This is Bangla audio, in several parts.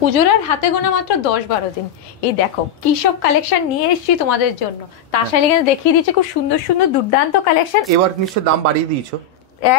পুজোর আর হাতে গোনা মাত্র 10-12 দিন। এই দেখো কি সব কালেকশন নিয়ে এসেছি তোমাদের জন্য। তার সাথে দেখিয়ে দিচ্ছে খুব সুন্দর সুন্দর দুর্দান্ত কালেকশন। এবার নিশ্চয় দাম বাড়িয়ে দিয়েছো?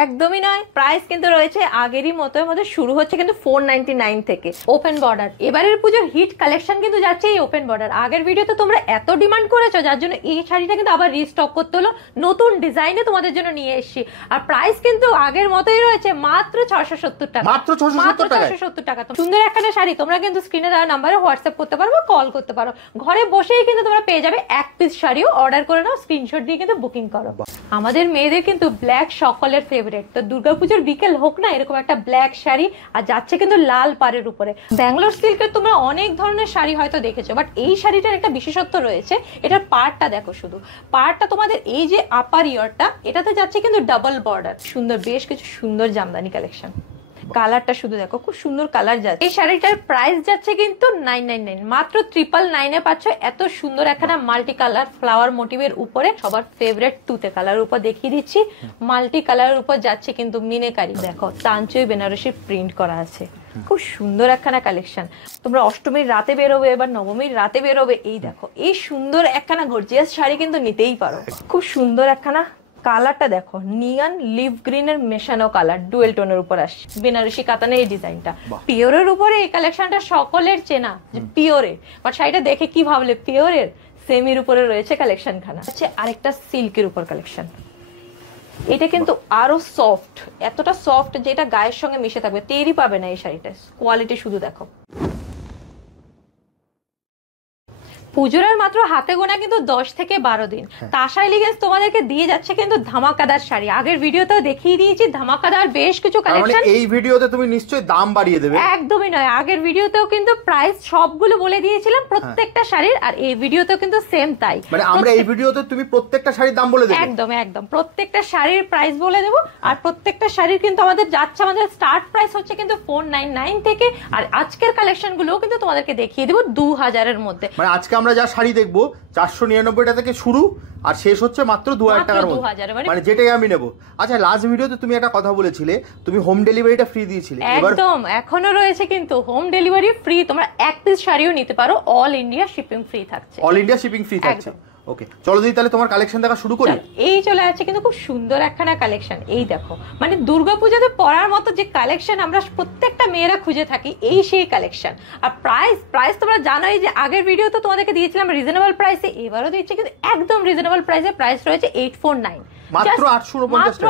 একদমই নয়, প্রাইস কিন্তু রয়েছে আগেরই মতো। আমাদের শুরু হচ্ছে কিন্তু 499 থেকে। ওপেন বর্ডার, এবারের পুজোর হিট কালেকশন কিন্তু যাচ্ছে এই ওপেন বর্ডার। আগের ভিডিওতে তোমরা এত ডিমান্ড করেছো, যার জন্য এই শাড়িটা কিন্তু আবার রিস্টক করতে হলো, নতুন ডিজাইনে তোমাদের জন্য নিয়ে এসেছি। আর প্রাইস কিন্তু আগের মতোই রয়েছে, মাত্র 670 টাকা। মাত্র 670 টাকা। সুন্দর একটা শাড়ি তোমরা কিন্তু স্ক্রিনে দেওয়া নাম্বারে হোয়াটসঅ্যাপ করতে পারো বা কল করতে পারো। ঘরে বসেই কিন্তু তোমরা পেয়ে যাবে এক পিস শাড়িও। অর্ডার করে নাও, স্ক্রিনশট দিয়ে কিন্তু বুকিং করো। আমাদের মেয়েদের কিন্তু ব্ল্যাক সকলের ফেভারিট। তো দুর্গাপুজোর বিকেল হোক না, এরকম একটা ব্ল্যাক শাড়ি আর যাচ্ছে কিন্তু লাল পাড়ের উপরে। ব্যাঙ্গালোর সিল্কের তোমরা অনেক ধরনের শাড়ি হয়তো দেখেছো, বাট এই শাড়িটার একটা বিশেষত্ব রয়েছে। এটার পাড়টা দেখো, শুধু পাড়টা তোমাদের এই যে আপার ইয়ারটা, এটাতে যাচ্ছে কিন্তু ডাবল বর্ডার। সুন্দর, বেশ কিছু সুন্দর জামদানি কালেকশন। কালারটা শুধু দেখো, খুব সুন্দর কালার যাচ্ছে। এই শাড়িটার প্রাইস যাচ্ছে কিন্তু 999, মাত্র 999 এ পাচ্ছ এত সুন্দর একখানা মাল্টি কালার ফ্লাওয়ার মোটিভের উপরে। সবার ফেভারিট তুতে কালারের উপর দেখিয়ে দিচ্ছি। মাল্টি কালারের উপর যাচ্ছে কিন্তু মিনেকারি। দেখো চাঞ্চুই বেনারসি প্রিন্ট করা আছে, খুব সুন্দর একখানা কালেকশন। তোমরা অষ্টমীর রাতে বেরোবে, এবার নবমীর রাতে বেরোবে, এই দেখো এই সুন্দর একখানা গর্জিয়াস শাড়ি কিন্তু নিতেই পারো। খুব সুন্দর একখানা কালারটা দেখো, নিয়ন লিভ গ্রিনের মেশানো কালার, ডুয়েল টোনের উপর আসছে বেনারসি কাতানের এই ডিজাইনটা। পিওরের উপরে এই কালেকশনটা সকলের চেনা যে পিওরের, বাট শাড়িটা দেখে কি ভাবলে পিওরের? সেমির উপরে রয়েছে কালেকশন খানা। আচ্ছা, আরেকটা সিল্কের উপর কালেকশন। এটা কিন্তু আরো সফট, এতটা সফট যেটা গায়ের সঙ্গে মিশে থাকবে, টেরই পাবে না এই শাড়িটা। কোয়ালিটি শুধু দেখো। পুজোর মাত্র হাতে গোনা কিন্তু 10 থেকে 12 দিন। তাশা এলিগেন্স তোমাদেরকে দিয়ে যাচ্ছে কিন্তু ধামাকাদার শাড়ি। আগের ভিডিওতে দেখিয়ে দিয়েছি ধামাকাদার বেশ কিছু কালেকশন। এই ভিডিওতে তুমি নিশ্চয়ই দাম বাড়িয়ে দেবে? একদমই নয়, আগের ভিডিওতেও কিন্তু প্রাইস সবগুলো বলে দিয়েছিলাম প্রত্যেকটা শাড়ির, আর এই ভিডিওতেও কিন্তু সেম তাই। মানে আমরা এই ভিডিওতে তুমি প্রত্যেকটা শাড়ির দাম বলে দেবে? একদম একদম, প্রত্যেকটা শাড়ির প্রাইস বলে দেবো। আর প্রত্যেকটা শাড়ির কিন্তু আমাদের যাচ্ছে, আমাদের স্টার্ট প্রাইস হচ্ছে কিন্তু 499 থেকে। আর আজকের কালেকশন গুলো কিন্তু তোমাদেরকে দেখিয়ে দেবো 2000 এর মধ্যে। মানে আজকে আমরা যা শাড়ি দেখবো 499 টাকা থেকে শুরু, আর শেষ হচ্ছে মাত্র 2000 টাকার মধ্যে, মানে যেটাই আমি নেবো। আচ্ছা, লাস্ট ভিডিওতে তুমি একটা কথা বলেছিলে, তুমি হোম ডেলিভারিটা ফ্রি দিয়েছিলে। একদম, এখনো রয়েছে কিন্তু হোম ডেলিভারি ফ্রি। তোমরা এক পিস শাড়িও নিতে পারো, অল ইন্ডিয়া শিপিং ফ্রি থাকছে। অল ইন্ডিয়া শিপিং ফ্রি থাকছে। ওকে, চলো দিদি তাহলে তোমার কালেকশন দেখা শুরু করি। এই চলে আসছে কিন্তু খুব সুন্দর একখানা কালেকশন। এই দেখো, মানে দুর্গাপূজাতে পরার মতো যে কালেকশন আমরা প্রত্যেকটা মেয়েরা খুঁজে থাকি, এই সেই কালেকশন। আর প্রাইস তোমরা জানোই যে আগের ভিডিওতে তোমাদেরকে দিয়েছিলাম রিজনেবল প্রাইসে, এবারও দিচ্ছি কিন্তু একদম রিজনেবল প্রাইসে। প্রাইস রয়েছে 849, মাত্র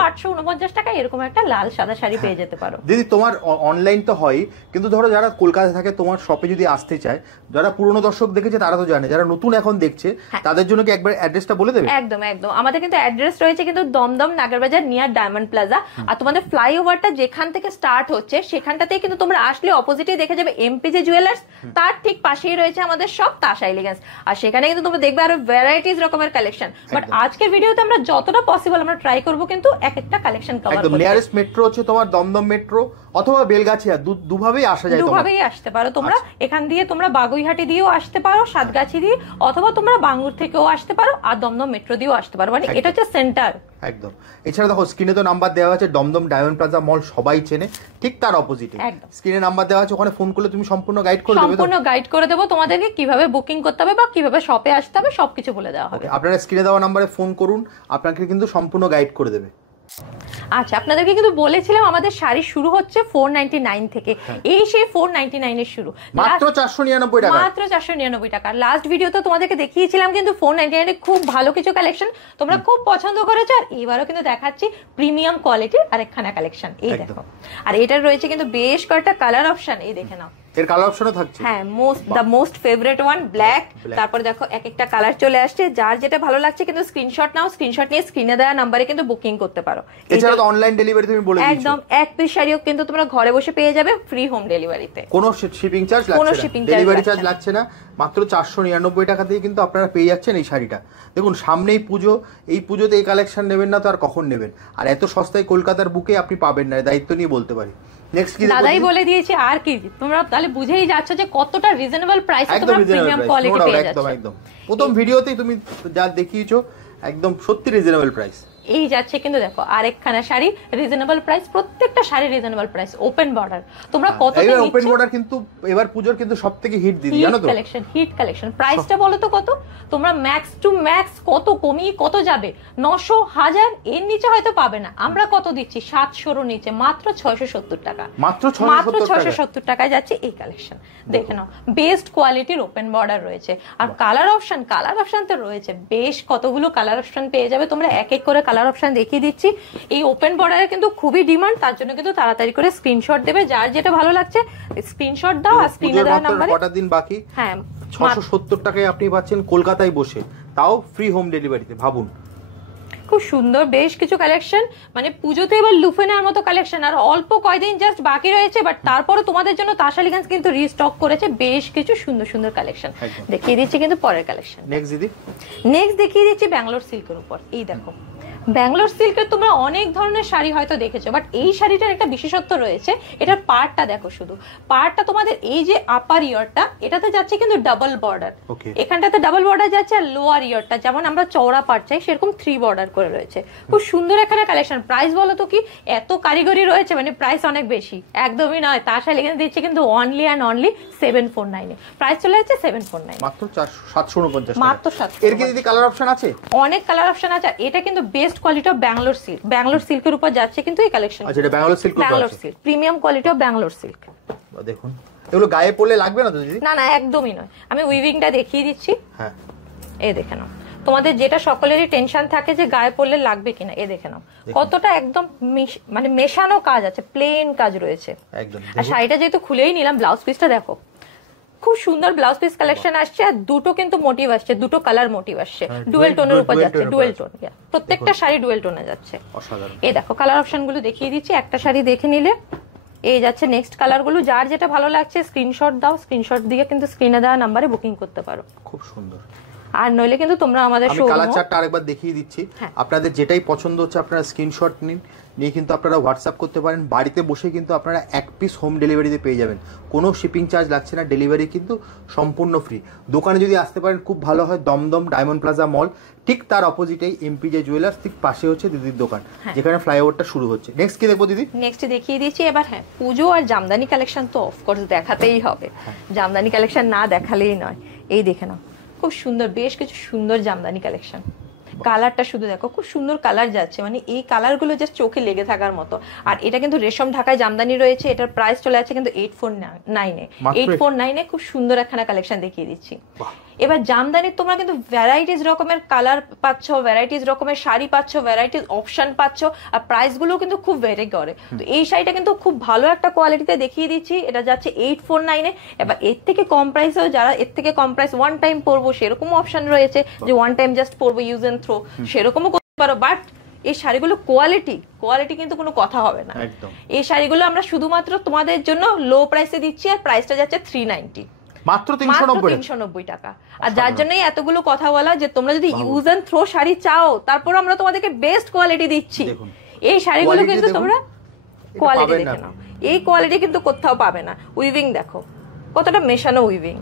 849 টাকা। এরকম একটা লাল সাদা শাড়ি পেয়ে যেতে পারো। দিদি তোমার অনলাইন তো হয়, কিন্তু ধরো যারা কলকাতায় থাকে তোমার শপে যদি আসতে চায়, যারা পুরনো দর্শক দেখেছে তারা তো জানে, যারা নতুন এখন দেখছে তাদের জন্য কি একবার অ্যাড্রেসটা বলে দেবে? একদম একদম, আমাদের কিন্তু অ্যাড্রেস রয়েছে কিন্তু দমদম নাগরবাজার নিয়ার ডায়মন্ড প্লাজা। আর তোমাদের ফ্লাইওভারটা যেখান থেকে স্টার্ট হচ্ছে সেখানটাতেই কিন্তু তোমরা আসলে অপোজিটে দেখে যাবে এমপিজে জুয়েলার্স, তার ঠিক পাশেই রয়েছে আমাদের সব তাশা এলিগেন্স। আর সেখানে কিন্তু তোমরা দেখবে আরো ভ্যারাইটিস রকমের কালেকশন। বাট আজকের ভিডিওতে আমরা যতটা পসিবল আমরা ট্রাই করব কিন্তু এক একটা কালেকশন কভার করতে। একদম নিয়ারেস্ট মেট্রো হচ্ছে তোমার দমদম মেট্রো অথবা বেলগাছিয়া, দুভাবেই আসা যায়। দুভাবেই আসতে পারো তোমরা। এখান দিয়ে তোমরা বাগুইহাটি দিয়েও আসতে পারো, সাতগাছি দিয়ে, অথবা তোমরা বাঙ্গুর থেকেও আসতে পারো, আর দমদম মেট্রো দিয়েও আসতে পারো। মানে এটা হচ্ছে সেন্টার একদম। এছাড়া দেখো স্ক্রিনে তো নাম্বার দেওয়া আছে, দমদম ডায়মন্ড প্লাজা মল সবাই চেনে, ঠিক তার অপোজিটে স্ক্রিনে নাম্বার দেওয়া আছে, ওখানে ফোন করলে তুমি সম্পূর্ণ গাইড করে দেবে। সম্পূর্ণ গাইড করে দেবো তোমাদেরকে, কিভাবে বুকিং করতে হবে বা কিভাবে শপে আসতে হবে সবকিছু বলে দেওয়া হবে। আপনারা স্ক্রিনে দেওয়া নাম্বারে ফোন করুন, আপনাকে কিন্তু সম্পূর্ণ গাইড করে দেবে। আচ্ছা, আপনাদেরকে কিন্তু বলেছিলাম আমাদের শাড়ি শুরু হচ্ছে 499 থেকে। এই সেই 499 এর শুরু, মাত্র 499 টাকা। মাত্র 499 টাকা। লাস্ট ভিডিওতে তোমাদেরকে দেখিয়েছিলাম কিন্তু 499 এর খুব ভালো কিছু কালেকশন, তোমরা খুব পছন্দ করেছো। আর এবারও কিন্তু দেখাচ্ছি প্রিমিয়াম কোয়ালিটির আরেকখানা কালেকশন। এই দেখো, আর এটার রয়েছে কিন্তু বেশ কয়েকটা কালার অপশন। এই দেখে নাও, এর কালার অপশনও থাকছে। হ্যাঁ, the most favourite one black. তারপর দেখো এক একটা কালার চলে আসছে, যার যেটা ভালো লাগছে কিন্তু স্ক্রিনশট নাও, স্ক্রিনশট নিয়ে স্ক্রিনে দেওয়া নাম্বারে কিন্তু বুকিং করতে পারো। এছাড়া তো অনলাইন ডেলিভারি তুমি বলে দিয়েছো, একদম এক পিস শাড়িও কিন্তু তোমরা ঘরে বসে পেয়ে যাবে ফ্রি হোম ডেলিভারিতে। কোনো শিপিং চার্জ লাগছে না, ডেলিভারি চার্জ লাগছে না। মাত্র 499 টাকা দিয়ে কিন্তু আপনারা পেয়ে যাচ্ছেন এই শাড়িটা। দেখুন সামনেই পুজো, এই পুজোতে এই কালেকশন নেবেন না তো আর কখন নেবেন? আর এত সস্তায় কলকাতার বুকে আপনি পাবেন না, দায়িত্ব নিয়ে বলতে পারি। নেক্সট কি দাদাই বলে দিয়েছি, আর কি তোমরা তাহলে বুঝেই যাচ্ছ যে কতটা রিজনেবল প্রাইসে তোমরা প্রিমিয়াম কোয়ালিটি পেয়ে যাচ্ছ। একদম একদম প্রথম ভিডিওতেই তুমি যা দেখিয়েছো একদম সত্যি রিজনেবল প্রাইস। এই যাচ্ছে কিন্তু দেখো আরেকখানা শাড়ি, রিজনেবল প্রাইস, প্রত্যেকটা sari reasonable price, open border. তোমরা কত এবার ওপেন বর্ডার কিন্তু এবার পূজোর কিন্তু সবথেকে হিট দিদি, জানো তো? Hit collection. প্রাইসটা বলো তো কত? তোমরা ম্যাক্স টু ম্যাক্স কত কমিয়ে কত যাবে? 900, 1000 এর নিচে হয়তো পাবে না। আমরা কত দিচ্ছি? 700 এর নিচে মাত্র 670 টাকা। মাত্র 670 টাকায় যাচ্ছে এই কালেকশন। দেখে নাও, বেস্ট কোয়ালিটির ওপেন বর্ডার রয়েছে। আর কালার অপশন তো রয়েছে বেশ কতগুলো কালার অপশন পেয়ে যাবে তোমরা। এক এক করে কালার অপশন দেখিয়ে দিচ্ছি। এই ওপেন বর্ডারে কিন্তু খুবই ডিমান্ড, তার জন্য কিন্তু তাড়াতাড়ি করে স্ক্রিনশট দেবে। যার যেটা ভালো লাগছে স্ক্রিনশট দাও, আর স্ক্রিনে দেওয়া নম্বরে। কটা দিন বাকি? হ্যাঁ, 670 টাকায় আপনি পাচ্ছেন কলকাতায় বসে, তাও ফ্রি হোম ডেলিভারিতে। ভাবুন, খুব সুন্দর বেশ কিছু কালেকশন, মানে পুজোতে এবার লুফে নেওয়ার মতো কালেকশন। আর অল্প কয়দিন জাস্ট বাকি রয়েছে, বাট তারপরে তোমাদের জন্য তাস এলিগেন্স কিন্তু রিস্টক করেছে বেশ কিছু সুন্দর সুন্দর কালেকশন। দেখিয়ে দিচ্ছি কিন্তু পরের কালেকশন। নেক্সট দেখিয়ে দিচ্ছি ব্যাঙ্গালোর সিল্কের উপর। এই দেখো, ব্যাঙ্গালোর সিল্কের তোমরা অনেক ধরনের শাড়ি হয়তো দেখেছো, বাট এই শাড়িটার একটা বিশেষত্ব রয়েছে। এটার পার্টটা দেখো, শুধু পার্টটা তোমাদের এই যে আপার ইয়ারটা, এটাতে যাচ্ছে কিন্তু ডাবল বর্ডার। এখানটাতে ডাবল বর্ডার যাচ্ছে, আর লোয়ার ইয়ারটা যেমন আমরা চওড়া পার্ট চাই সেরকম 3 বর্ডার করে রয়েছে। খুব সুন্দর এখানে কালেকশন। প্রাইস বলো তো কি? এত কারিগরি রয়েছে, মানে প্রাইস অনেক বেশি একদমই নয়। তার সাথে লেগে দিচ্ছে কিন্তু only and only 749 A. Price চলে যাচ্ছে 749, মাত্র 749 মাত্র 700। এর কি দিদি কালার অপশন আছে? অনেক কালার অপশন আছে। এটা কিন্তু best quality of Bangalore silk. Bangalore সিল্কের উপর যাচ্ছে কিন্তু এই কালেকশন। আচ্ছা, এটা Bangalore silk, Bangalore silk premium quality of Bangalore silk. দেখুন, এগুলো গায়ে পরলে লাগবে না তো দিদি? না না, একদমই নয়। আমি উইভিংটা দেখিয়ে দিচ্ছি। হ্যাঁ, এই দেখে নাও। তোমাদের যেটা সকলেরই টেনশন থাকে যে গায়ে পরলে লাগবে কিনা, এই দেখে নাও কতটা একদম মানে মেশানো কাজ আছে, প্লেন কাজ রয়েছে একদম। আর শাড়িটা যেহেতু খুলেই নিলাম, ব্লাউজ পিসটা দেখো, খুব সুন্দর ব্লাউজ পিস কালেকশন আসছে। আর দুটো কিন্তু মোটিভ আসছে, দুটো কালার মোটিভ আসছে, ডুয়েল টোনের উপর যাচ্ছে। ডুয়েল টোন, প্রত্যেকটা শাড়ি ডুয়েল টোনে যাচ্ছে। এই দেখো কালার অপশন গুলো দেখিয়ে দিচ্ছি। একটা শাড়ি দেখে নিলে এই যাচ্ছে নেক্সট কালার গুলো। যার যেটা ভালো লাগছে স্ক্রিনশট দাও, স্ক্রিনশট দিয়ে কিন্তু স্ক্রিনে দেওয়া নাম্বারে বুকিং করতে পারো। খুব সুন্দর। আর নইলে কিন্তু তোমরা আমাদের শোরুমে, কালার চার্টটা আরেকবার দেখিয়ে দিচ্ছি। আপনাদের যেটাই পছন্দ হচ্ছে আপনারা স্ক্রিনশট নিয়ে কিন্তু আপনারা হোয়াটসঅ্যাপ করতে পারেন। বাড়িতে বসে কিন্তু আপনারা এক পিস হোম ডেলিভারিতে পেয়ে যাবেন, কোনো শিপিং চার্জ লাগছে না, ডেলিভারি কিন্তু সম্পূর্ণ ফ্রি। দোকানে যদি আসতে পারেন খুব ভালো হয়, দমদম ডায়মন্ড প্লাজা মল ঠিক তার অপোজিটেই এমপিজে জুয়েলার্স ঠিক পাশে হচ্ছে দিদির দোকান, যেখানে ফ্লাইওভারটা শুরু হচ্ছে। নেক্সট কি দেখবো দিদি? নেক্সট দেখিয়ে দিচ্ছি এবার। হ্যাঁ, পুজো আর জামদানি কালেকশন তো অফকোর্স দেখাতেই হবে, জামদানি কালেকশন না দেখালেই নয়। এই দেখে নাও, খুব সুন্দর বেশ কিছু সুন্দর জামদানি কালেকশন। কালারটা শুধু দেখো, খুব সুন্দর কালার যাচ্ছে, মানে এই কালারগুলো জাস্ট চোখে লেগে থাকার মতো। আর এটা কিন্তু রেশম ঢাকায় জামদানি রয়েছে। এটার প্রাইস চলে যাচ্ছে কিন্তু 849 এ। খুব সুন্দর একখানা কালেকশন দেখিয়ে দিচ্ছি। এবার জামদানির তোমরা কিন্তু ভ্যারাইটিস রকমের কালার পাচ্ছ, ভ্যারাইটিস রকমের শাড়ি পাচ্ছ, ভ্যারাইটিস অপশন পাচ্ছ, আর প্রাইস গুলো কিন্তু খুব ভেরি করে। তো এই শাড়িটা কিন্তু খুব ভালো একটা কোয়ালিটিতে দেখিয়ে দিচ্ছি। এটা যাচ্ছে 849 এ। এবার এর থেকে কম প্রাইসেও যারা এর থেকে কম প্রাইস ওয়ান টাইম পরবো সেরকম অপশন রয়েছে, যে ওয়ান টাইম জাস্ট পরবো ইউজ এন্ড থ্রো, সেরকমও করতে পারো। বাট এই শাড়িগুলো কোয়ালিটি কিন্তু কোনো কথা হবে না। এই শাড়িগুলো আমরা শুধুমাত্র তোমাদের জন্য লো প্রাইসে দিচ্ছি, আর প্রাইসটা যাচ্ছে 390, মাত্র 390 টাকা। আর যার জন্যই এতগুলো কথা বলা, যে তোমরা যদি ইউজ এন্ড থ্রো শাড়ি চাও, তারপর আমরা তোমাদেরকে বেস্ট কোয়ালিটি দিচ্ছি। এই শাড়িগুলো কিন্তু তোমরা কোয়ালিটি দেখে নাও, এই কোয়ালিটি কিন্তু কোথাও পাবে না। উইভিং দেখো কতটা মেশানো উইভিং,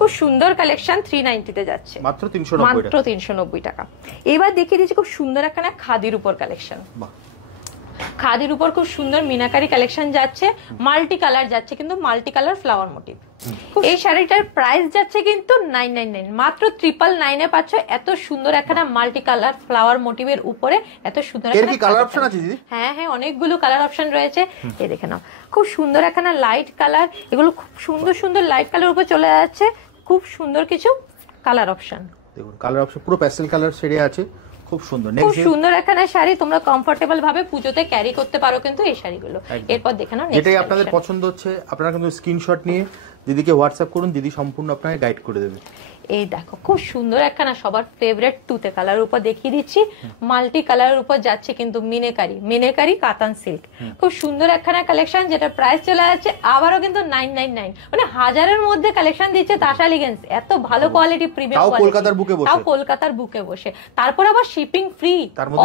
খুব সুন্দর কালেকশন। 390 তে যাচ্ছে, মাত্র 390 টাকা। এবার দেখিয়ে দিচ্ছি খুব সুন্দর একটা খাদির উপর কালেকশন। খাদির উপর খুব সুন্দর মিনাকারি কালেকশন যাচ্ছে, মাল্টি কালার যাচ্ছে, কিন্তু মাল্টি কালার ফ্লাওয়ার মোটিভ। এই শাড়িটার প্রাইস যাচ্ছে কিন্তু 999, মাত্র 999 এ পাচ্ছ এত সুন্দর একটা মাল্টি কালার ফ্লাওয়ার মোটিভের উপরে এত সুন্দর একটা কালার অপশন আছে দিদি। হ্যাঁ, অনেকগুলো কালার অপশন রয়েছে। এই দেখে নাও, খুব সুন্দর একটা লাইট কালার, এগুলো খুব সুন্দর সুন্দর লাইট কালার উপর চলে যাচ্ছে। খুব সুন্দর কিছু কালার অপশন, দেখুন কালার অপশন পুরো প্যাস্টেল কালার শেডে আছে। খুব সুন্দর, খুব সুন্দর একখানা শাড়ি, তোমরা কমফোর্টেবল ভাবে পুজোতে ক্যারি করতে পারো কিন্তু এই শাড়িগুলো। এরপর দেখে নাও, যেটাই আপনাদের পছন্দ হচ্ছে আপনারা কিন্তু স্ক্রিনশট নিয়ে দিদিকে হোয়াটসঅ্যাপ করুন, দিদি সম্পূর্ণ আপনাকে গাইড করে দেবে। এই দেখো খুব সুন্দর একখানা সবার ফেভারিট তুতে কালার উপর দেখিয়ে দিচ্ছি, মাল্টি কালারের উপর যাচ্ছে কিন্তু মিনেকারি কাতান সিল্ক। খুব সুন্দর একখানা কালেকশন, যেটা প্রাইস চলে যাচ্ছে আবারও কিন্তু 999, মানে হাজারের মধ্যে কালেকশন দিচ্ছে তাস এলিগেন্স। এত ভালো কোয়ালিটি, প্রিমিয়াম কোয়ালিটি, কলকাতার বুকে বসে, তারপর আবার shipping free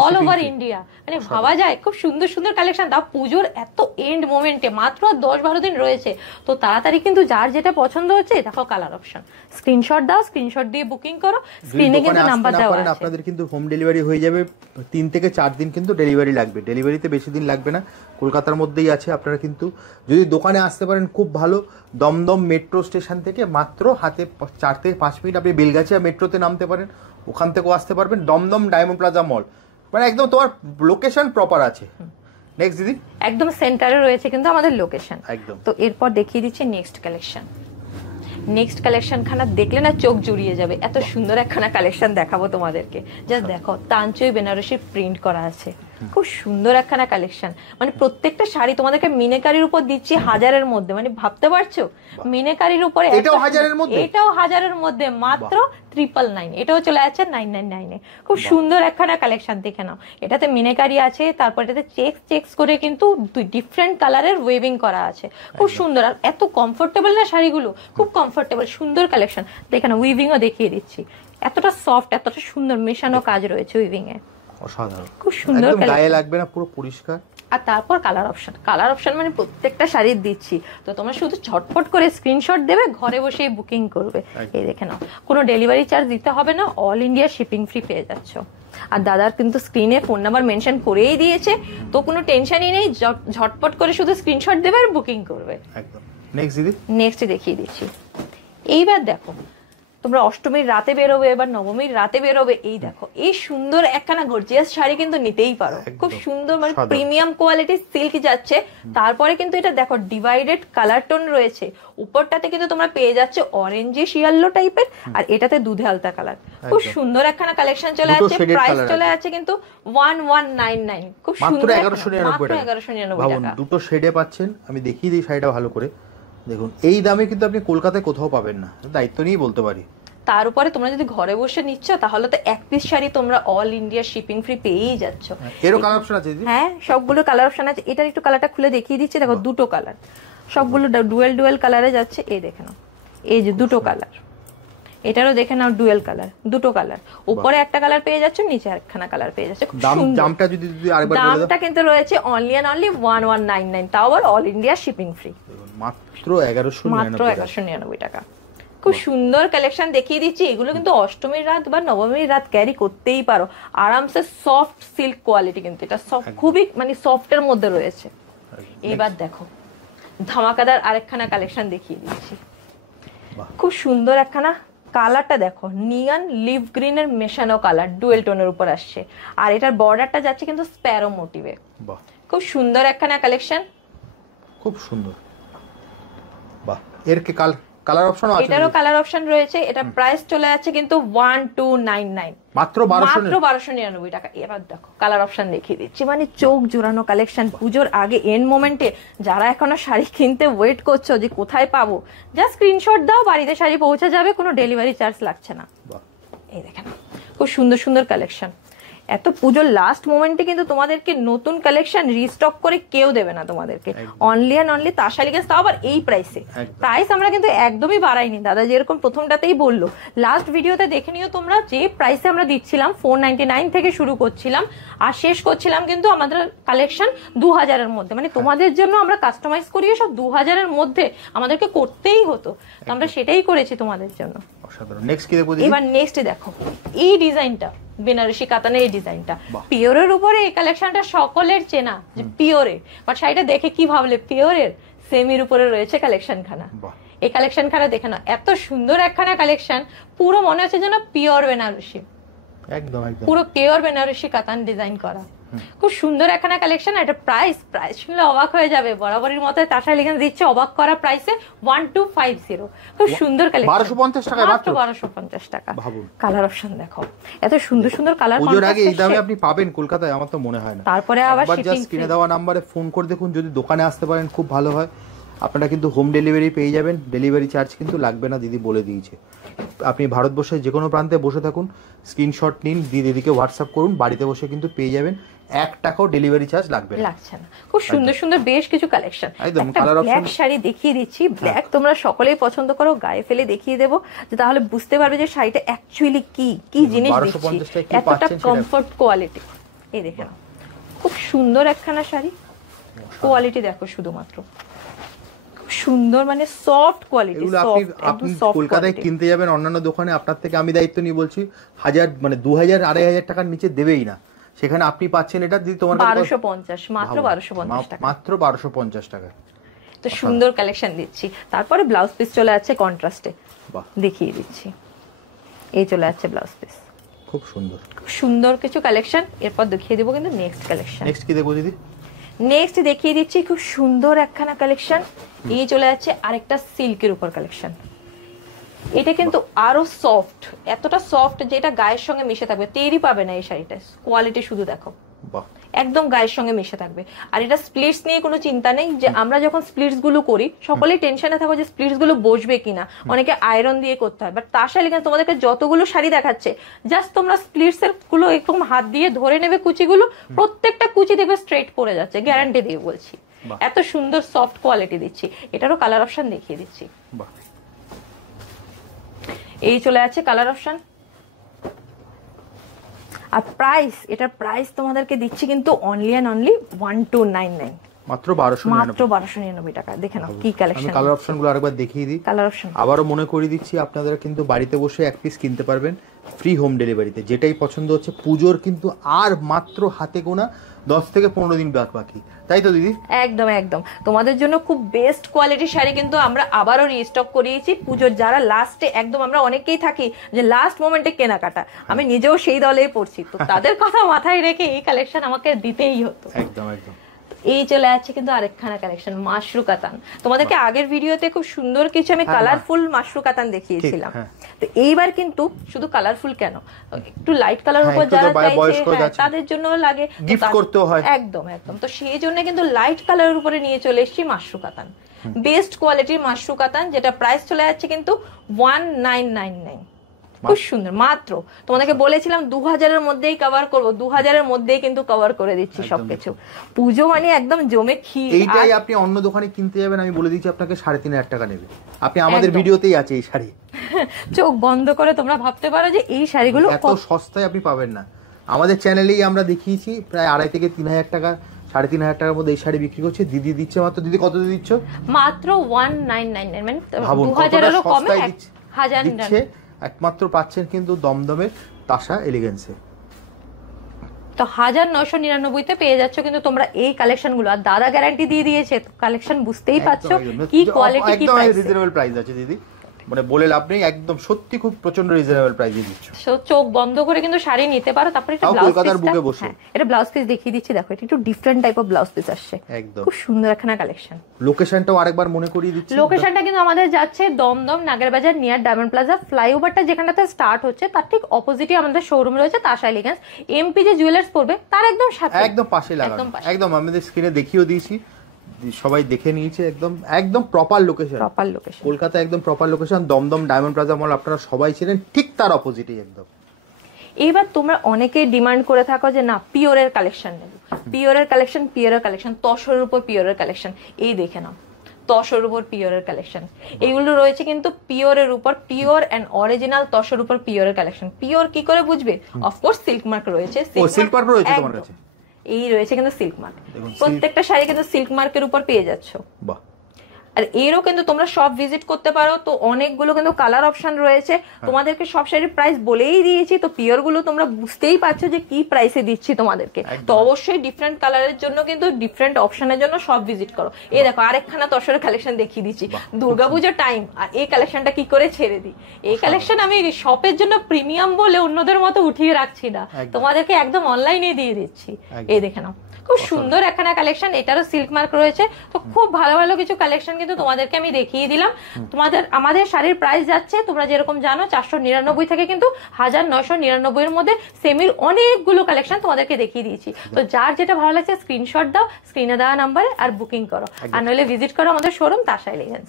all over India. মানে ভাবা যায় খুব সুন্দর সুন্দর কালেকশন, তাও পুজোর এত এন্ড মোমেন্টে, মাত্র 10-12 দিন রয়েছে। তো তাড়াতাড়ি কিন্তু যার যেটা পছন্দ হচ্ছে, দেখো কালার অপশন, স্ক্রিনশট দাও, স্ক্রিনশট দিয়ে বুকিং করো, স্ক্রিনে কিন্তু নাম্বার দেওয়া আছে। আপনাদের কিন্তু হোম ডেলিভারি হয়ে যাবে, 3 থেকে 4 দিন কিন্তু ডেলিভারি লাগবে, ডেলিভারিতে বেশি দিন লাগবে না, কলকাতার মধ্যেই আছে। আপনারা কিন্তু যদি দোকানে আসতে পারেন খুব ভালো, দমদম মেট্রো স্টেশন থেকে মাত্র হাতে 4 থেকে 5 মিনিট আপনি বেলগাছিয়া মেট্রোতে নামতে পারেন, ওখান থেকেও আসতে পারবেন। দমদম ডায়মন্ড প্লাজা মল, মানে একদম তোমার লোকেশন প্রপার আছে। নেক্সট দিদি, একদম সেন্টারে রয়েছে কিন্তু আমাদের লোকেশন একদম। তো এরপর দেখিয়ে দিচ্ছি নেক্সট কালেকশন। নেক্সট কালেকশন খানা দেখলে না চোখ জুড়িয়ে যাবে, এত সুন্দর একখানা কালেকশন দেখাবো তোমাদেরকে। জাস্ট দেখো, তাঞ্চই বেনারসি প্রিন্ট করা আছে, খুব সুন্দর একখানা কালেকশন। মানে প্রত্যেকটা শাড়ি তোমাদেরকে মিনেকারির উপর দিচ্ছি 1000-এর মধ্যে, মানে ভাবতে পারছো মিনেকারির উপরে এটাও 1000-এর মধ্যে, এটাও 1000-এর মধ্যে মাত্র 999, এটাও চলে যাচ্ছে 999 এ। খুব সুন্দর একখানা কালেকশন, দেখে নাও। এটাতে মিনেকারি আছে, তারপর এটাতে চেক্স করে কিন্তু ডিফারেন্ট কালারের ওয়েভিং করা আছে, খুব সুন্দর। আর এত কমফোর্টেবল না শাড়িগুলো, খুব কমফোর্টেবল, সুন্দর কালেকশন। দেখে নাও, উইভিংও দেখিয়ে দিচ্ছি, এতটা সফট, এতটা সুন্দর মেশানো কাজ রয়েছে উইভিং এ, অসাধারণ, খুব সুন্দর, গায়ে লাগবে না, পুরো পরিষ্কার। আর তারপর কালার অপশন মানে প্রত্যেকটা শাড়ি দিচ্ছি, তো তোমরা শুধু ঝটপট করে স্ক্রিনশট দেবে, ঘরে বসেই বুকিং করবে। এই দেখে নাও, কোনো ডেলিভারি চার্জ দিতে হবে না, অল ইন্ডিয়া শিপিং ফ্রি পেয়ে যাচ্ছ। আর দাদার কিন্তু স্ক্রিনে ফোন নাম্বার মেনশন করেই দিয়েছে, তো কোনো টেনশনই নেই, ঝটপট করে শুধু স্ক্রিনশট দেবে আর বুকিং করবে। একদম। নেক্সট দিদি, নেক্সট দেখিয়ে দিচ্ছি। এইবার দেখো, তোমরা অষ্টমীর রাতে বেরোবে বা নবমীর রাতে বেরোবে, এই দেখো এই সুন্দর একখানা গর্জিয়াস শাড়ি কিন্তু নিতেই পারো, খুব সুন্দর, মানে প্রিমিয়াম কোয়ালিটির সিল্ক যাচ্ছে। তারপরে কিন্তু এটা দেখো ডিভাইডেড কালার টোন রয়েছে, উপরটাতে কিন্তু তোমরা পেয়ে যাচ্ছ অরেঞ্জিশ ইয়েলো টাইপের, আর এটাতে দুধে আলতা কালার। খুব সুন্দর একখানা কালেকশন চলে যাচ্ছে, প্রাইস চলে যাচ্ছে কিন্তু 1199, খুব সুন্দর, মাত্র 1199 টাকা। দুটো শেডে পাচ্ছেন। আমি দেখিয়ে দিই শাড়িটা ভালো করে, দেখুন এই দামে কিন্তু আপনি কলকাতায় কোথাও পাবেন না, দায়িত্ব নিয়েই বলতে পারি। তার উপরে তোমরা যদি ঘরে বসে নিচ্ছ, তাহলে তো এক পিস শাড়ি তোমরা অল ইন্ডিয়া শিপিং ফ্রি পেয়েই যাচ্ছ। এরও কালার অপশন আছে দিদি? হ্যাঁ, সবগুলো কালার অপশন আছে। এটার একটু কালারটা খুলে দেখিয়ে দিচ্ছি, দেখো দুটো কালার, সবগুলো ডুয়েল কালারে যাচ্ছে। এই দেখে নাও, এই যে দুটো কালার, এটারও দেখে নাও ডুয়েল কালার, দুটো কালার, উপরে একটা কালার পেয়ে যাচ্ছ, নিচে আরেকখানা কালার পেয়ে যাচ্ছে। দামটা যদি আরেকবার বলে দাও। দামটা কিন্তু রয়েছে অনলি 1199, তাও আবার অল ইন্ডিয়া শিপিং ফ্রি, মাত্র 1199 টাকা। খুব সুন্দর কালেকশন দেখিয়ে দিচ্ছি। এগুলো কিন্তু অষ্টমীর রাত বা নবমীর রাত ক্যারি করতেই পারো আরামসে। সফট সিল্ক কোয়ালিটি, কিন্তু এটা খুবই মানে সফটের মধ্যে রয়েছে। এবার দেখো ধামাকাদার আরেকখানা কালেকশন দেখিয়ে দিচ্ছি, খুব সুন্দর একখানা। কালারটা দেখো, নিয়ন লিভ গ্রিনের মেশানো কালার, ডুয়েল টোনের উপর আসছে, আর এটার বর্ডারটা যাচ্ছে কিন্তু স্প্যারো মোটিভে। খুব সুন্দর একখানা কালেকশন, খুব সুন্দর। বাহ, এর কি কালার অপশন আছে? এটারও কালার অপশন রয়েছে। এটা প্রাইস চলে যাচ্ছে কিন্তু 1299, মাত্র 1299 টাকা। এবার দেখো কালার অপশন দেখিয়ে দিচ্ছি, মানে চোখ জোড়ানো কালেকশন। পুজোর আগে এন্ড মোমেন্টে যারা এখনো শাড়ি কিনতে ওয়েট করছো যে কোথায় পাবো, জাস্ট স্ক্রিনশট দাও, বাড়িতে শাড়ি পৌঁছে যাবে, কোনো ডেলিভারি চার্জ লাগছে না। এই দেখেন খুব সুন্দর সুন্দর কালেকশন। এত পুজোর লাস্ট মোমেন্টে কিন্তু তোমাদেরকে নতুন কালেকশন রিস্টক করে কেউ দেবে না তোমাদেরকে, অনলি অ্যান্ড অনলি তাশালিগঞ্জ, তাও আবার এই প্রাইসে। প্রাইস আমরা কিন্তু একদমই বাড়াইনি, দাদা যেরকম প্রথমটাতেই বললো, লাস্ট ভিডিওতে দেখে নিও তোমরা, যে প্রাইসে আমরা দিচ্ছিলাম 499 থেকে শুরু করছিলাম, আর শেষ করছিলাম কিন্তু আমাদের কালেকশন 2000-এর মধ্যে। মানে তোমাদের জন্য আমরা কাস্টমাইজ করিয়ে সব 2000-এর মধ্যে আমাদেরকে করতেই হতো, তো আমরা সেটাই করেছি তোমাদের জন্য। এবার নেক্সট দেখো এই ডিজাইনটা, বেনারসি কাতানের এই ডিজাইনটা, পিওরের উপরে এই কালেকশনটা সকলের চেনা, যে পিওরে, বাট শাড়িটা দেখে কি ভাবলে পিওরের, সেমির উপরে রয়েছে কালেকশন খানা। এই কালেকশন খানা দেখে না, এত সুন্দর একখানা কালেকশন, পুরো মনে হচ্ছে যেন পিওর বেনারসি, একদম একদম পুরো পিওর বেনারসি কাতান ডিজাইন করা, খুব সুন্দর একখানা কালেকশন। এটা প্রাইস শুনলে অবাক হয়ে যাবে, বরাবরের মতো তাশালিগঞ্জ দিচ্ছে অবাক করা প্রাইসে 1250, খুব সুন্দর কালেকশন, 1250 টাকা, মাত্র 1250 টাকা। কালার অপশন দেখো, এত সুন্দর সুন্দর কালার। পুজোর আগে এই দামে আপনি পাবেন কলকাতায় আমার তো মনে হয় না। তারপরে আবার জাস্ট স্ক্রিনে দেওয়া নম্বরে ফোন করে দেখুন, যদি দোকানে আসতে পারেন খুব ভালো হয়। আপনারা কিন্তু হোম ডেলিভারি পেয়ে যাবেন, ডেলিভারি চার্জ কিন্তু লাগবে না, দিদি বলে দিয়েছে। আপনি ভারতবর্ষের যে কোনো প্রান্তে বসে থাকুন, স্ক্রিনশট নিন, দিদিকে হোয়াটসঅ্যাপ করুন, বাড়িতে বসে কিন্তু পেয়ে যাবেন, 1 টাকাও ডেলিভারি চার্জ লাগবে না। খুব সুন্দর সুন্দর বেশ কিছু কালেকশন। ব্ল্যাক শাড়ি দেখিয়ে দিচ্ছি, ব্ল্যাক তোমরা সকলেই পছন্দ করো, গায়ে ফেলে দেখিয়ে দেবো, যে তাহলে বুঝতে পারবে যে শাড়িটা অ্যাকচুয়ালি কি জিনিস দিচ্ছি, এতটা কমফোর্ট কোয়ালিটি। এই দেখে নাও, খুব সুন্দর একখানা শাড়ি, কোয়ালিটি দেখো শুধুমাত্র, সুন্দর মানে সফট কোয়ালিটি, এগুলো আপনি কলকাতায় কিনতে যাবেন অন্যান্য দোকানে, আপনার থেকে আমি দায়িত্ব নিয়ে বলছি 1000 মানে 2000 2500 টাকার নিচে দেবেই না, সেখানে আপনি পাচ্ছেন এটা দিদি তোমার 1250, মাত্র 1250 টাকা, মাত্র 1250 টাকা। তো সুন্দর কালেকশন দিচ্ছি। তারপরে ব্লাউজ পিস চলে যাচ্ছে কন্ট্রাস্টে, দেখিয়ে দিচ্ছি। এই চলে যাচ্ছে ব্লাউজ পিস, খুব সুন্দর সুন্দর কিছু কালেকশন। এরপর দেখিয়ে দেবো কিন্তু নেক্সট কালেকশন। নেক্সট কি দেখবো দিদি? নেক্সট দেখিয়ে দিচ্ছি খুব সুন্দর একখানা কালেকশন। এই চলে যাচ্ছে আরেকটা সিল্কের উপর কালেকশন। এটা কিন্তু আরো সফট, এতটা সফট যেটা গায়ের সঙ্গে মিশে থাকবে, টেরই পাবে না এই শাড়িটা। কোয়ালিটি শুধু দেখো, একদম গায়ের সঙ্গে মিশে থাকবে। আর এটা স্প্লিটস নিয়ে কোনো চিন্তা নেই, যে আমরা যখন স্প্লিটস গুলো করি সকলেই টেনশনে থাকো যে স্প্লিটস গুলো বসবে কিনা, অনেকে আয়রন দিয়ে করতে হয়। বাট তার সাথে তোমাদেরকে যতগুলো শাড়ি দেখাচ্ছে জাস্ট তোমরা স্প্লিটস এর গুলো একদম হাত দিয়ে ধরে নেবে, কুচিগুলো প্রত্যেকটা কুচি দেখবে স্ট্রেট পড়ে যাচ্ছে, গ্যারান্টি দিয়ে বলছি। এত সুন্দর সফট কোয়ালিটি দিচ্ছি। এটারও কালার অপশন দেখিয়ে দিচ্ছি। এই চলে আছে কালার অপশন। আর প্রাইস, এটার প্রাইস তোমাদেরকে দিচ্ছি কিন্তু অনলি এন্ড অনলি 1299, মাত্র 1299 টাকা। দেখে নাও কি কালেকশন। কালার অপশন গুলো আরেকবার দেখিয়ে দিই। কালার অপশন আবারও মনে করিয়ে দিচ্ছি, আপনারা কিন্তু বাড়িতে বসে এক পিস কিনতে পারবেন ফ্রি হোম ডেলিভারিতে। যেটাই পছন্দ হচ্ছে, পুজোর কিন্তু আর মাত্র হাতে গোনা 10 থেকে 15 দিন বাকি, তাই তো দিদি? একদম একদম, তোমাদের জন্য খুব বেস্ট কোয়ালিটির শাড়ি কিন্তু আমরা আবারও রিস্টক করিয়েছি পুজোর। যারা লাস্টে একদম, আমরা অনেকেই থাকি যে লাস্ট মোমেন্টে কেনাকাটা, আমি নিজেও সেই দলেই পড়ছি, তো তাদের কথা মাথায় রেখে এই কালেকশন আমাকে দিতেই হতো। একদম একদম। এই চলে যাচ্ছে কিন্তু আরেকখানা কালেকশন, মাশরু কাতান। তোমাদেরকে আগের ভিডিওতে খুব সুন্দর কিছু আমি কালারফুল মাশরু কাতান দেখিয়েছিলাম। তো এইবার কিন্তু শুধু কালারফুল কেন, একটু লাইট কালার উপর যারা চাইছে তাদের জন্য লাগে, গিফট করতে হয়। একদম একদম। তো সেই জন্য কিন্তু লাইট কালারের উপরে নিয়ে চলে এসেছি মাশরু কাতান, বেস্ট কোয়ালিটির মাশরু কাতান, যেটা প্রাইস চলে যাচ্ছে কিন্তু 1999। খুব সুন্দর। মাত্র তোমাদেরকে বলেছিলাম 2000 এর মধ্যেই কভার করবো, 2000 এর মধ্যেই কিন্তু কভার করে দিচ্ছি সবকিছু। পুজো মানে একদম জমে ক্ষীর। এইটাই আপনি অন্য দোকানে কিনতে যাবেন, আমি বলে দিচ্ছি আপনাকে 3500 টাকা নেবে। আপনি আমাদের ভিডিওতেই আছে এই শাড়ি, চোখ বন্ধ করে তোমরা ভাবতে পারো যে এই শাড়িগুলো এত সস্তায় আপনি পাবেন না। আমাদের চ্যানেলেই আমরা দেখিয়েছি প্রায় 2500 থেকে 3000 টাকা, 3500 টাকার মধ্যে এই শাড়ি বিক্রি করছে। দিদি দিচ্ছে মাত্র, দিদি কত দিচ্ছ? মাত্র 1999, মানে 2000 এরও কমে 1000 দিচ্ছে। একমাত্র পাচ্ছেন কিন্তু দমদমের তাসা এলিগেন্সে, তো 1999 তে পেয়ে যাচ্ছ কিন্তু তোমরা এই কালেকশন গুলো। আর দাদা গ্যারান্টি দিয়ে দিয়েছে, কালেকশন বুঝতেই পারছো কি কোয়ালিটি, কি প্রাইস। রিজনেবল প্রাইস আছে দিদি, মানে বলে লাভ নেই, একদম সত্যি খুব প্রচন্ড রিজনেবল প্রাইসে দিচ্ছ। চোখ বন্ধ করে কিন্তু শাড়ি নিতে পারো। তারপরে এটা ব্লাউজ পিস, এটা ব্লাউজ পিস দেখিয়ে দিচ্ছি। দেখো এটা একটু different type of blouse piece আসছে, একদম খুব সুন্দর একখানা কালেকশন। লোকেশনটাও আরেকবার মনে করিয়ে দিচ্ছি। লোকেশনটা কিন্তু আমাদের যাচ্ছে Dumdum Nagerbazar near Diamond Plaza. ফ্লাইওভারটা যেখানটাতে স্টার্ট হচ্ছে তার ঠিক অপোজিটে আমাদের শোরুম রয়েছে তাসা এলিগেন্স। এমপি যে জুয়েলার্স পড়বে তার একদম সাথে, একদম পাশে লাগানো, একদম আমাদের স্ক্রিনে দেখিয়েও দিয়েছি, সবাই দেখে নিয়েছে। একদম একদম প্রপার লোকেশন, কলকাতা একদম proper location. Dumdum Diamond Plaza mall আপনারা সবাই ছিলেন, ঠিক তার অপোজিটে একদম। এবার তোমরা অনেকেই ডিমান্ড করে থাকো যে না পিওরের কালেকশন নেব, পিওরের কালেকশন, তসরের উপর পিওরের কালেকশন। এই দেখে নাও, তসরের উপর পিওরের কালেকশন, এইগুলো রয়েছে কিন্তু পিওরের উপর, পিওর এন্ড অরিজিনাল তসরের উপর পিওরের কালেকশন। পিওর কি করে বুঝবে? অফকোর্স সিল্ক মার্ক রয়েছে, সিল্ক মার্ক রয়েছে তোমার কাছে, এই রয়েছে কিন্তু সিল্ক মার্ক। প্রত্যেকটা শাড়ি কিন্তু সিল্ক মার্কের উপর পেয়ে যাচ্ছ। বাহ। আর এরও কিন্তু তোমরা সব ভিজিট করতে পারো। তো অনেকগুলো কিন্তু কালার অপশন রয়েছে, তোমাদেরকে সব শাড়ির প্রাইস বলেই দিয়েছি। তো পিওর গুলো তোমরা বুঝতেই পারছো যে কি প্রাইসে দিচ্ছি তোমাদেরকে। তো অবশ্যই ডিফারেন্ট কালারের জন্য কিন্তু ডিফারেন্ট অপশনের জন্য সব ভিজিট করো। এই দেখো আরেকখানা তসরের কালেকশন দেখিয়ে দিচ্ছি, দুর্গাপূজার টাইম। আর এই কালেকশনটা কি করে ছেড়ে দিই, এই কালেকশন আমি শপের জন্য প্রিমিয়াম বলে অন্যদের মতো উঠিয়ে রাখছি না, তোমাদেরকে একদম অনলাইনে দিয়ে দিচ্ছি। এই দেখে নাও, খুব সুন্দর একখানা কালেকশন। এটারও সিল্ক মার্ক রয়েছে। তো খুব ভালো ভালো কিছু কালেকশন কিন্তু তোমাদেরকে আমি দেখিয়ে দিলাম। আমাদের শাড়ির প্রাইস যাচ্ছে তোমরা যেরকম জানো 499 থেকে কিন্তু 1999 এর মধ্যে সেমির অনেকগুলো কালেকশন তোমাদেরকে দেখিয়ে দিয়েছি। তো যার যেটা ভালো লাগছে স্ক্রিনশট দাও স্ক্রিনে দেওয়া নাম্বারে আর বুকিং করো, আর নইলে ভিজিট করো আমাদের শোরুম তাসা এলিগেন্স।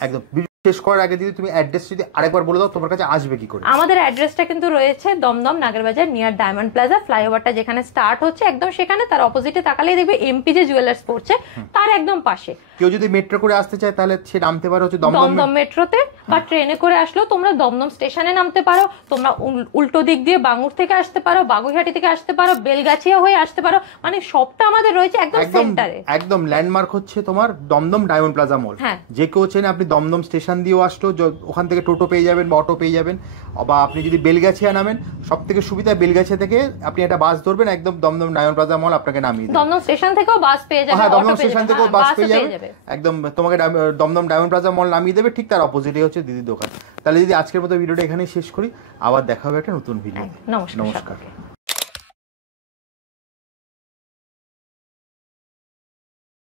শেষ করার আগে যদি তুমি অ্যাড্রেস যদি আরেকবার বলে দাও তোমার কাছে আসবে কি করে? আমাদের অ্যাড্রেসটা কিন্তু রয়েছে Dumdum Nagerbazar near Diamond Plaza, ফ্লাইওভারটা যেখানে স্টার্ট হচ্ছে একদম সেখানে, তার অপোজিটে তাকালেই দেখবে এমপি যে জুয়েলার্স পড়ছে তার একদম পাশে। কেউ যদি মেট্রো করে আসতে চায় তাহলে সে নামতে পারে হচ্ছে দমদম মেট্রোতে, বা ট্রেনে করে আসলেও তোমরা দমদম স্টেশনে নামতে পারো, তোমরা উল্টো দিক দিয়ে বাঙ্গুর থেকে আসতে পারো, বাগুইহাটি থেকে আসতে পারো, বেলগাছিয়া হয়ে আসতে পারো, মানে সবটা আমাদের রয়েছে একদম সেন্টারে। একদম ল্যান্ডমার্ক হচ্ছে তোমার দমদম ডায়মন্ড প্লাজা মল। যে কেউ চেনে আপনি দমদম স্টেশন দিয়েও আসলো, ওখান থেকে টোটো পেয়ে যাবেন বা অটো পেয়ে যাবেন, বা আপনি যদি বেলগাছিয়া নামেন সব থেকে সুবিধা, বেলগাছিয়া থেকে আপনি একটা বাস ধরবেন একদম দমদম ডায়মন্ড প্লাজা মল আপনাকে নামিয়ে দেবে। দমদম স্টেশন থেকেও বাস পেয়ে যাবে, হ্যাঁ দমদম স্টেশন থেকেও বাস পেয়ে যাবে, একদম তোমাকে দমদম ডায়মন্ড প্লাজা মল নামিয়ে দেবে, ঠিক তার অপোজিটে হচ্ছে দিদির দোকান। তাহলে যদি আজকের মতো ভিডিওটা এখানেই শেষ করি, আবার দেখা হবে একটা নতুন ভিডিও। নমস্কার।